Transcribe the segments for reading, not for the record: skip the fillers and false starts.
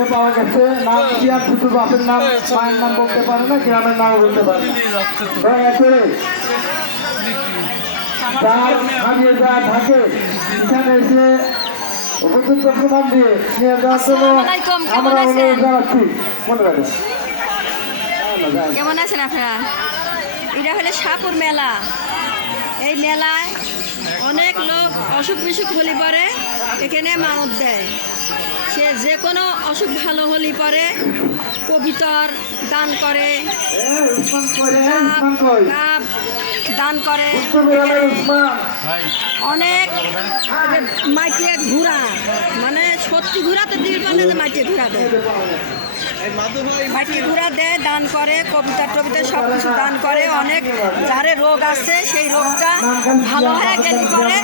এখানে পাওয়া গেছে। নাম কি আর শুধু বাপের নাম মায়ের নাম বলতে পারে না, গ্রামের নামও বলতে পারে না। দয়া করে যার হারিয়ে যা থাকে এখানে এসে উপযুক্ত প্রমাণ দিয়ে নিয়ে যাওয়ার জন্য আমরা অনুরোধ জানাচ্ছি। মনে রাখবেন। কেমন আছেন আপনারা? এটা হলো শাহপুর মেলা। এই মেলায় অনেক লোক অসুখ বিসুখ হলে পরে এখানে মানত দেয়। সে যে কোনো অসুখ ভালো হলে পরে কবিতর দান করে, কাপ দান করে, অনেক মাইকে ঘোড়া, মানে সত্যি ঘোড়াতে দিল পারে যে মাইকে ঘোড়া দেয়, মাইকে ঘোড়া দেয়, দান করে, কবিতা টবিতা সব কিছু দান করে। অনেক যারে রোগ আছে সেই রোগটা ভালো হয়ে গেলে পরে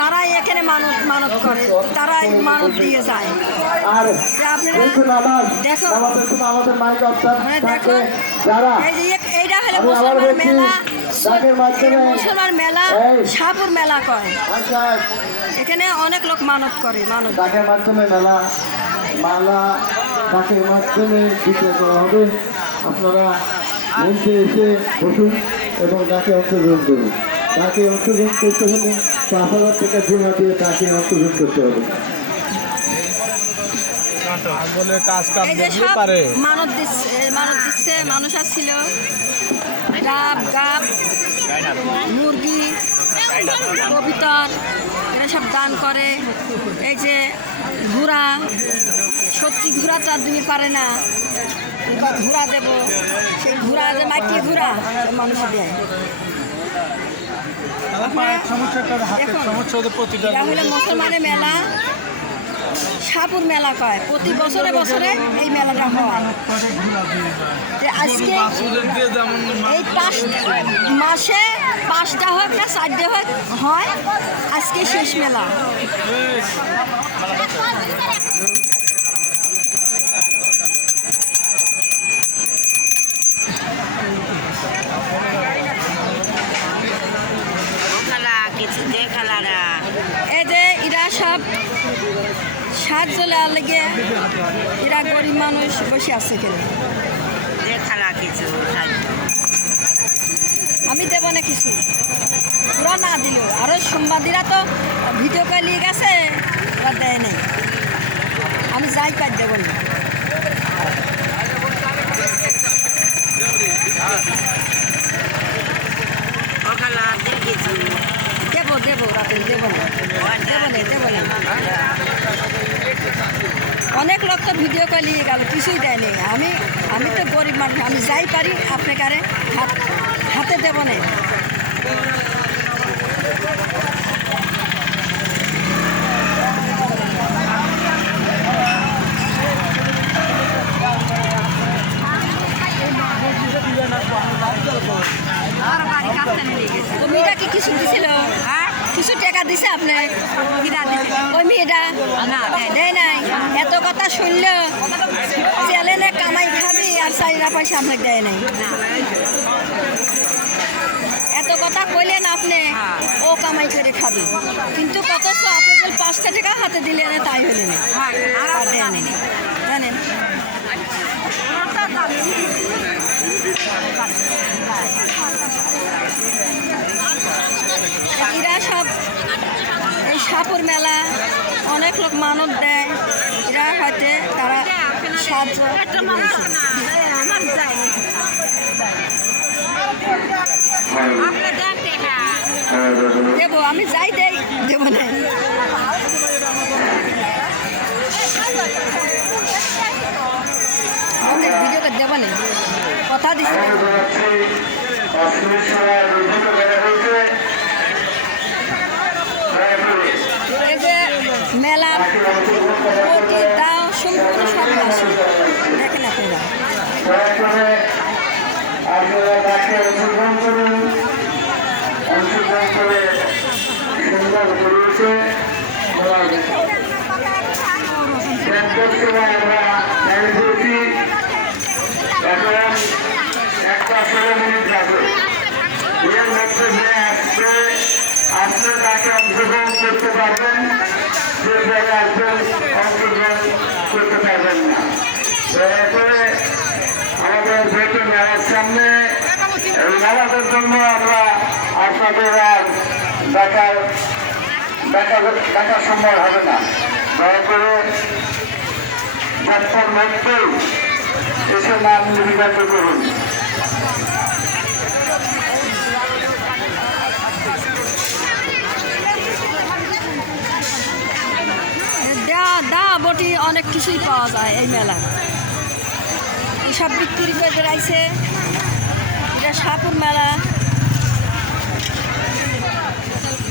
তারাই এখানে মানত করে, তারাই মানত দিয়ে যায়। আপনারা দেখো, মানে দেখো এইটা হলো মুসলমান মেলা। মুসলমান মেলা শাহপুর মেলা কয়। এখানে অনেক লোক মানত করে। মালা তাকে মাধ্যমে বিক্রয় করা হবে। আপনারা মঞ্চে এসে বসুন এবং তাকে অংশগ্রহণ করুন। তাকে অংশগ্রহণ করতে হলে ৫,০০০ টাকা জমা দিয়ে তাকে অংশগ্রহণ করতে হবে। মানত দিচ্ছে মানুষ আসছিল, ডাব গাব মুরগি কবিতর এরা সব দান করে। এই যে ঘোড়া, সত্যি ঘোড়া তো আর তুমি পারে না, ঘোড়া দেবো, সেই ঘোড়া যে মাইকি ঘোড়া মানুষ দেয়। মুসলমানের মেলা শাহপুর মেলা কয়। প্রতি বছরে বছরে এই মেলাটা হয়। আজকে এই 5 মাসে 5টা হোক না 4টা হোক হয়, আজকে শেষ মেলা। এই যে এরা সব সাহায্য লেওয়ার লেগে এরা গরিব মানুষ বসে আছে এখানে। আমি দেব না কিছু, ওরা না দিল। আরো সাংবাদিকরা তো ভিডিও করে নিয়ে গেছে, ওরা দেয় নাই। আমি যাই কাজ দেব না। দেব রাতে দেব না। অনেক লোক তো ভিডিও করে নিয়ে গেল, কিছুই দেয়নি। আমি তো গরিব মানুষ, আমি যাই পারি আপনাকে হাতে দেব না। মেয়েটা কি কিছু দিছিল? কিছু টাকা দিছে আপনার? ওই মেয়েটা দেয় নাই। এত কথা শুনলো, চ্যালেঞ্জে কামাই খাবি আর 4 পয়সা আপনাকে দেয় নাই। এত কথা কইলেন আপনি, ও কামাই করে খাবি, কিন্তু কত আপনি 5টা টাকা হাতে দিলেন, তাই হলে না জানেন। এরা সব এই শাহপুর মেলা অনেক লোক মানত দেয়। এরা হয়তো তারা সাহায্য দেব, আমি যাই দেই দেব না। ভিডিও করে দেব না, কথা দিচ্ছি। এই যে মেলার প্রতি দাও সম্পূর্ণ সব আসে, দেখেন আপনারা। আসলে তাকে অংশগ্রহণ করতে পারবেন, যে জায়গায় আসবেন অংশগ্রহণ করতে পারবেন না। দয়া করে আমাদের যেহেতু মেলার সামনে মেলাদের জন্য আমরা আপনাদের আর দেখা সম্ভব হবে না। দয়া করে 4টার মধ্যেই এসে নাম নির্বাচন করুন। দা বটি অনেক কিছুই পাওয়া যায় এই মেলা। এসব বিক্রি করে বেড়াইছে। এটা সাপুর মেলা।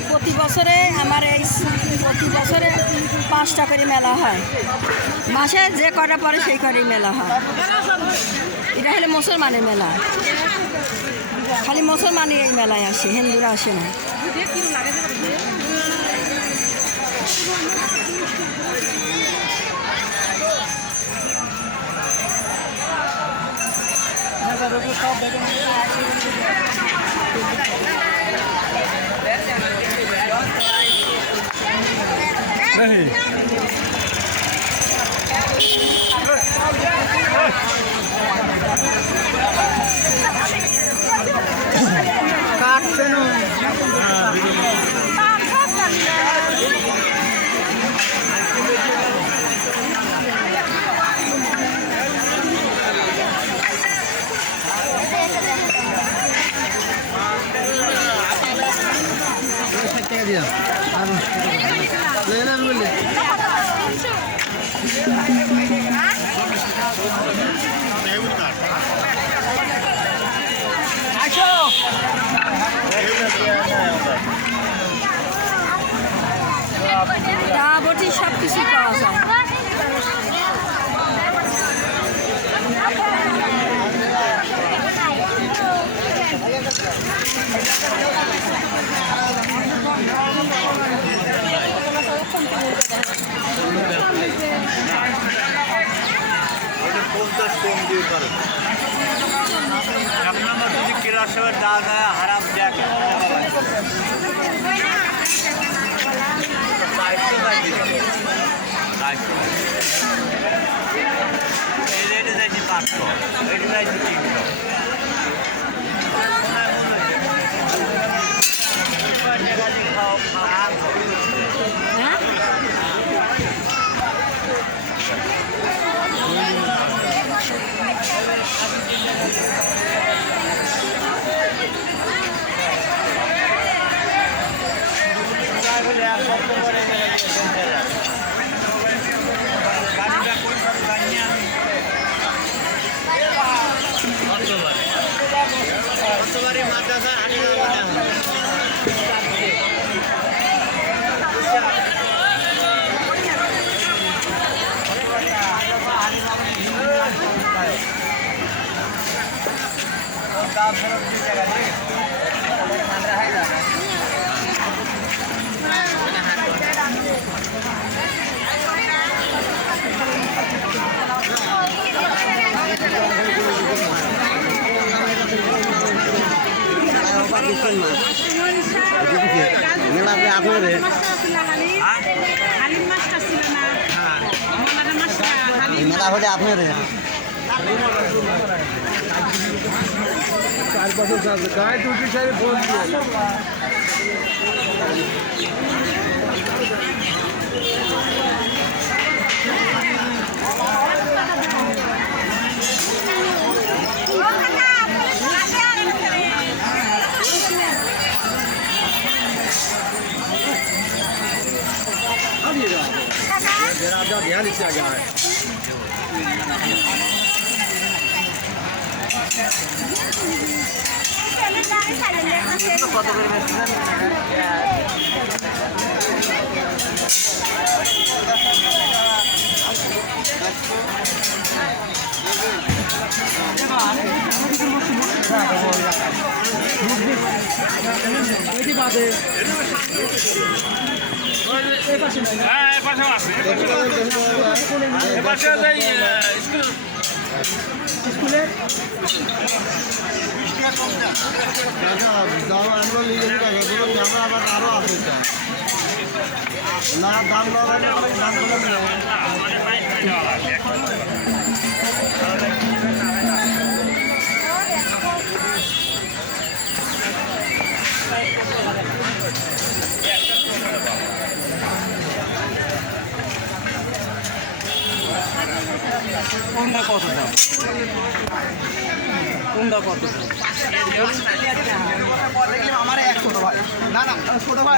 প্রতি বছরে 5টা করে মেলা হয়। মাসে যে কটা পরে সেই কটাই মেলা হয়। এটা হলো মুসলমানের মেলা। খালি মুসলমানই এই মেলায় আসে, হিন্দুরা আসে না। বটি সব কিছু পাওয়া যায়। হারাম যাইছি 500, এটা যাইছি 300। মেলা হলে আপনার 4 বছর গায়ে দুটি সাইড ফোন ध्यान इससे आ गया है। স্কুলে আমরা আবার আরো আসতে চাই না দাম দাম কোনটা কত দাম? কোনটা কত দাম? আমার এক ছোট ভাই না না ছোট ভাই